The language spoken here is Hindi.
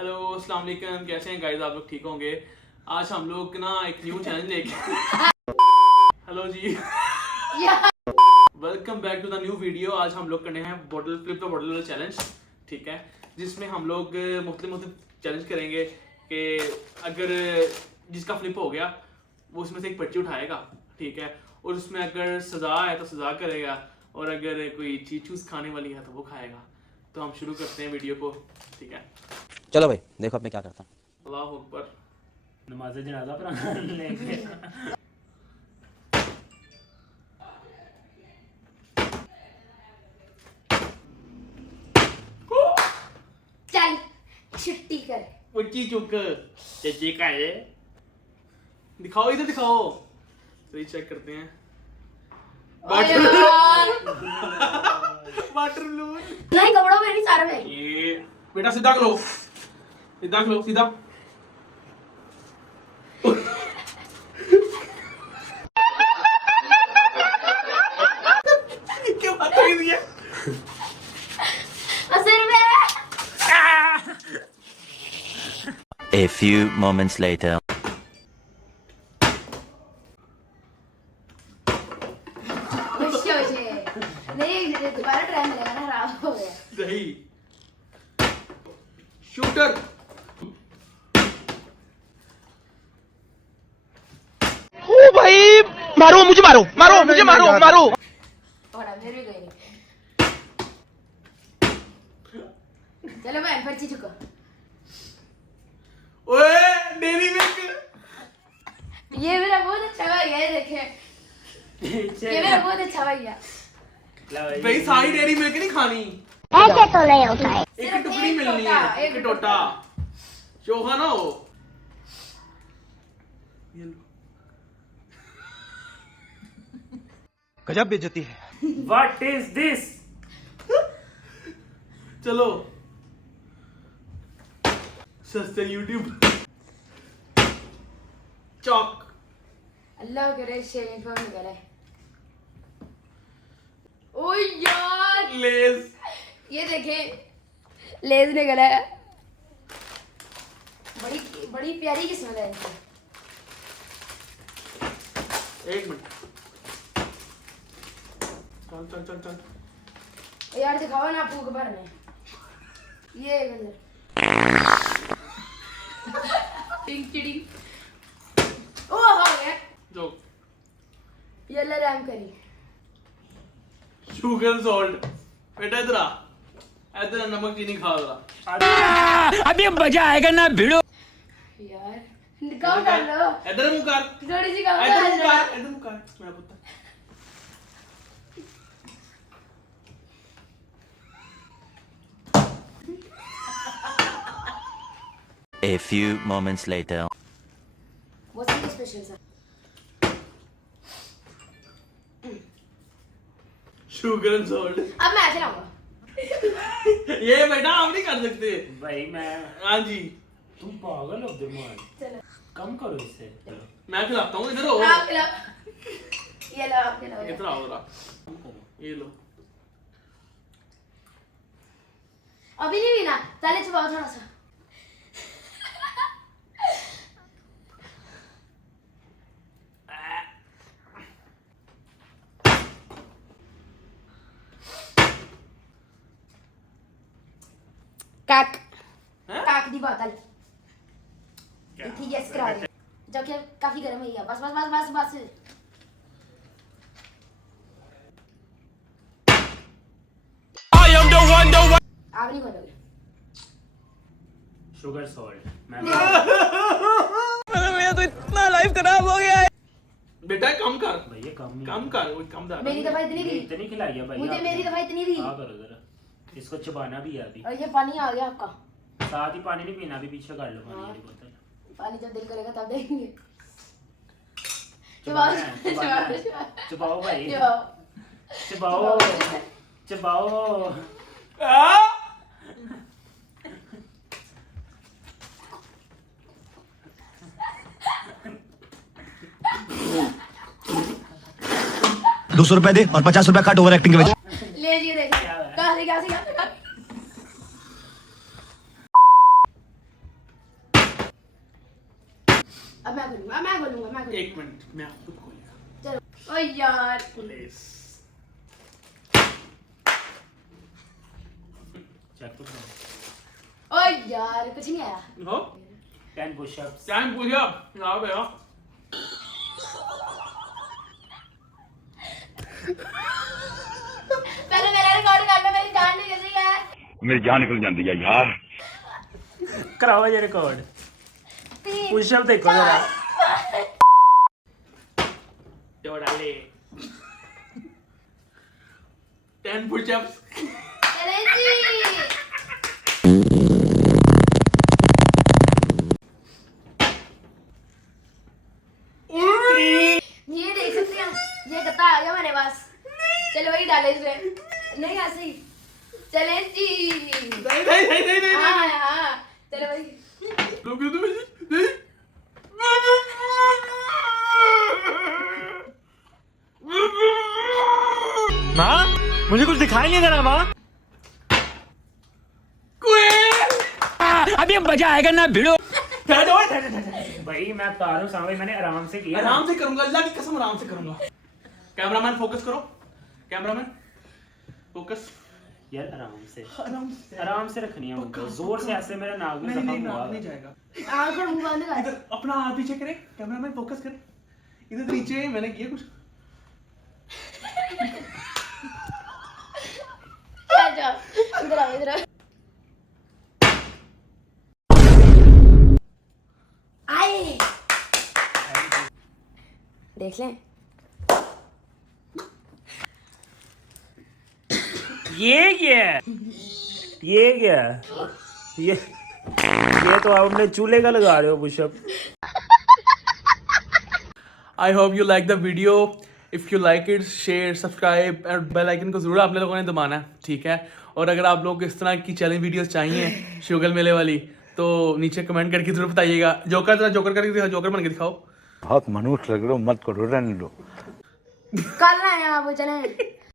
हेलो अस्सलाम वालेकुम, कैसे हैं गाइस? आप लोग ठीक होंगे। आज हम लोग ना एक न्यू चैलेंज लेके हेलो जी welcome back to the new video. आज हम लोग करने हैं bottle flip the bottle challenge, ठीक है, जिसमें हम लोग मुख्तलिफ चैलेंज करेंगे कि अगर जिसका फ्लिप हो गया वो उसमें से एक पर्ची उठाएगा, ठीक है, और उसमें अगर सजा है तो सजा करेगा, और अगर कोई चीज चूज खाने वाली है तो वो खाएगा। तो हम शुरू करते हैं वीडियो को, ठीक है। चलो भाई देखो अब मैं क्या करता हूँ। अल्लाह अकबर। नमाज जनाजा पर लेके चल छुट्टी कर। पर्ची चुक चेचे का है, दिखाओ इधर दिखाओ, सही चेक करते हैं। वाटर बलून नहीं कपड़ों में नहीं सारे में। ये बेटा सीधा करो, सीधा करो, सीधा। क्या बात है ये? सिर में। A few moments later. नहीं दोबारा ट्राई मिलेगा ना, खराब हो गया। सही शूटर। ओ भाई मारो मुझे, मारो मारो मुझे, मारो मारो। थोड़ा फिर भी गई नहीं। चलो बहन पर्ची चुको। ओए डेरी मिल्क, ये मेरा बहुत अच्छा भैया है, देखे ये मेरा बहुत अच्छा भैया। भाई सारी डेरी मिल्क नहीं खानी, ऐसे तो नहीं होता है। एक टुकड़ी मिलनी है, एक टोटा चोखा ना हो। ये लो। गजब बेइज्जती है। What is this? चलो सस्ते यूट्यूब चौक। अल्लाह करे शेविंग फोम निकले। ओ यार लेस, ये देखे लेज निकला है। बड़ी बड़ी प्यारी किस्मत है इनकी। एक मिनट, चल चल चल चल। यार दिखाओ ना फूक भर में ये अंदर टिंग टिंग। ओ हो गया जो ये ले रैम करी। Sugar salt. बेटा इधर आ, इधर नमक चीनी खा रहा। अभी मजा आएगा ना भिड़ो। यार निकाल डाल लो। इधर मुंह कर, थोड़ी सी कम इधर मुंह कर, इधर मुंह कर मेरा पुत्र। A few moments later. What's the special sir? Sugar and salt. अब मैं चलाऊंगा। ये बेटा आप नहीं कर सकते। भाई मैं, हाँ जी, तुम पागल हो दिमाग। चलो कम करो इससे। चलो मैं खिलाता हूँ, इधर हो। आप खिलाओ। ये लो आप खिलाओ। इधर आओ जरा, कम करो। ये लो। अभी नहीं पीना, पहले चबाओ थोड़ा सा। काक काक दी बोतल इतनी गैस करा दे, जो कि काफी गर्म है। बस बस बस बस बस। आप नहीं खोलोगे। शुगर सॉल्ट मैं मेरा तो इतना लाइफ खराब हो गया है। बेटा कम कर, भैया कम कम कर, वो कम दादा। मेरी दफा इतनी थी, इतनी खिलाई है भाई। मुझे मेरी दफा इतनी थी। हाँ करो जरा, इसको चबाना भी है अभी। और ये पानी आ गया आपका। साथ ही पानी नहीं पीना, अभी पीछे कर लो पानी वाली बोतल। पानी जब दिल करेगा तब देंगे। चबाओ चबाओ चबाओ चबाओ भाई, चबाओ। चबाओ चबाओ। ₹200 दे और ₹50 काट ओवर एक्टिंग के वजह। ले जी देखिए कहां से अब मैं खोलूंगा। एक मिनट मैं खुद खोलेगा चलो। ओ यार प्लीज। चेक तो करो। ओ यार कुछ नहीं आया। हो 10 पुशअप्स। टाइम पूछा यहाँ पे आओ। पहले मेरा रिकॉर्ड कर लो, मेरी जान नहीं निकल रही है। मेरी जान निकल जाती है यार। कराओ ये रिकॉर्ड। 3 पुशअप देखो जरा। जो डाले 10 पुशअप्स। चले जी। ये देख सकते हैं, ये गत्ता आ गया मेरे पास। चलो वही डाले इसमें, नहीं ऐसे ही। चले जी। नहीं हाँ चलो वही। माँ मुझे कुछ दिखाई नहीं दे रहा माँ। अभी मजा आएगा ना भिड़ो। भाई मैं बता रहा हूँ सामने मैंने आराम से किया। आराम से करूंगा, अल्लाह की कसम आराम से करूंगा। कैमरामैन फोकस करो, कैमरामैन फोकस। यार आराम से आराम से रखनी है मुझको। जोर से ऐसे मेरा नाक में जख्म हुआ नहीं जाएगा। आँख और मुंह बंद कर। इधर अपना हाथ पीछे करे, कैमरामैन फोकस करे। इधर नीचे मैंने किया कुछ। जा इधर आओ, इधर आओ। आए देख लें। ये क्या ये तो आप अपने चूल्हे का लगा रहे हो pushup. I hope you like the video. If you like it share subscribe और बेल आइकन को जरूर आप लोगों ने दबाना है, ठीक है। और अगर आप लोग इस तरह की चैलेंज वीडियोस चाहिए शुगल मेले वाली, तो नीचे कमेंट करके जरूर बताइएगा। जोकर करके दिखाओ, जोकर बन के दिखाओ। बहुत मनुष्य लग रहे हो, मत करो, रहने दो। कर रहे हैं आप, चलें।